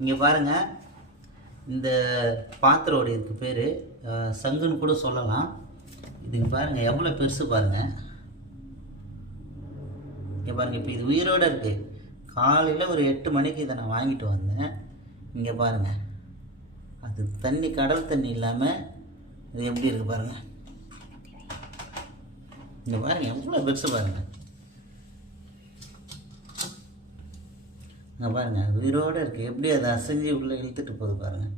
இங்கே பாருங்கள், இந்த பாத்திரோட இதுக்கு பேர் சங்குன்னு கூட சொல்லலாம். இதுங்க பாருங்கள் எவ்வளோ பெருசு பாருங்கள். இங்கே பாருங்கள், இப்போ இது உயிரோடு இருக்குது. காலையில் ஒரு 8 மணிக்கு இதை நான் வாங்கிட்டு வந்தேன். இங்கே பாருங்கள், அது தண்ணி கடல் தண்ணி இல்லாமல் இது எப்படி இருக்குது பாருங்கள். இங்கே பாருங்கள் எவ்வளோ பெருசு பாருங்கள். இங்கே பாருங்கள் உயிரோடு இருக்குது. எப்படி அதை அசைஞ்சு உள்ளே இழுத்துட்டு போகுது பாருங்கள்.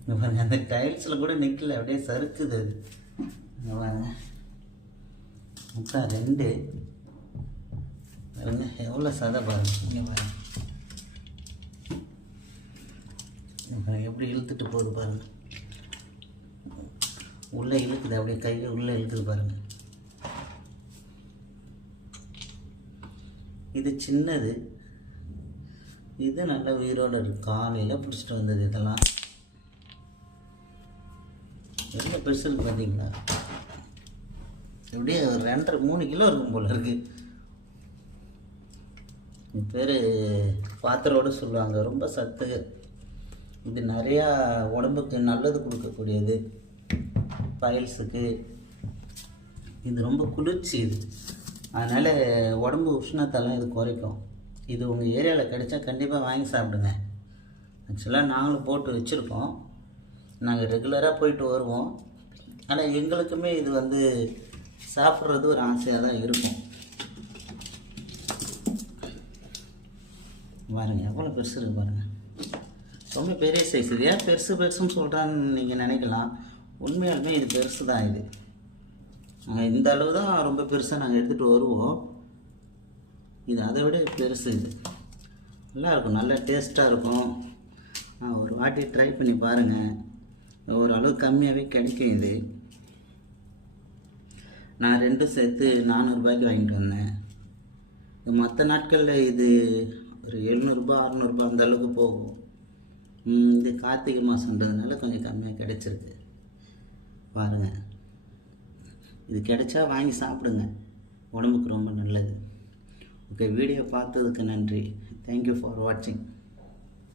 இங்கே பாருங்கள், அந்த டைல்ஸில் கூட நிற்கல, அப்படியே சறுக்குது அது. இங்கே பாருங்கள் மொத்தம் 2 பாருங்க, எவ்வளோ சதை பாருங்கள். இங்கே பாருங்கள் எப்படி இழுத்துட்டு போகுது பாருங்கள். உள்ளே இழுக்குது, அப்படியே கையை உள்ளே இழுக்குது பாருங்கள். இது சின்னது, இது நல்ல உயிரோடு இருக்குது. காலையில் பிடிச்சிட்டு வந்தது. இதெல்லாம் எவ்வளோ பெருசு இருக்குது பார்த்தீங்களா. எப்படியே ஒரு 2.5-3 கிலோ இருக்கும் போல் இருக்குது. பேர் பாத்திரோடு சொல்லுவாங்க. ரொம்ப சத்து. இது நிறையா உடம்புக்கு நல்லது கொடுக்கக்கூடியது. பைல்ஸுக்கு இது ரொம்ப குளிர்ச்சி. இது அதனால் உடம்பு உஷ்ணத்தெல்லாம் இது குறைக்கும். இது உங்கள் ஏரியாவில் கிடைச்சா கண்டிப்பாக வாங்கி சாப்பிடுங்க. ஆக்சுவலாக நாங்களும் போட்டு வச்சுருக்கோம். நாங்கள் ரெகுலராக போயிட்டு வருவோம். ஆனால் எங்களுக்குமே இது சாப்பிட்றது ஒரு ஆசையாக தான் இருக்கும். பாருங்கள் எவ்வளோ பெருசு இருக்குது பாருங்கள். ரொம்ப பெரிய சைஸ். இது ஏன் பெருசுன்னு சொல்கிறான்னு நீங்கள் நினைக்கலாம். உண்மையாலுமே இது பெருசு தான். இது நாங்கள் இந்த அளவு தான் ரொம்ப பெருசாக நாங்கள் எடுத்துகிட்டு வருவோம். இது அதை விட பெருசு. இது நல்லாயிருக்கும், நல்லா டேஸ்ட்டாக இருக்கும். ஒரு வாட்டி ட்ரை பண்ணி பாருங்கள். ஓரளவு கம்மியாகவே கிடைக்கும். இது நான் 2 சேர்த்து 400 ரூபாய்க்கு வாங்கிட்டு வந்தேன். மற்ற நாட்களில் இது ஒரு 700 ரூபா 600 ரூபா அந்த அளவுக்கு போகும். இது கார்த்திகை மாதன்றதுனால கொஞ்சம் கம்மியாக கிடைச்சிருக்கு. பாருங்கள், இது கிடைச்சா வாங்கி சாப்பிடுங்க, உடம்புக்கு ரொம்ப நல்லது. ஓகே, வீடியோ பார்த்ததுக்கு நன்றி. தேங்க்யூ ஃபார் வாட்சிங்.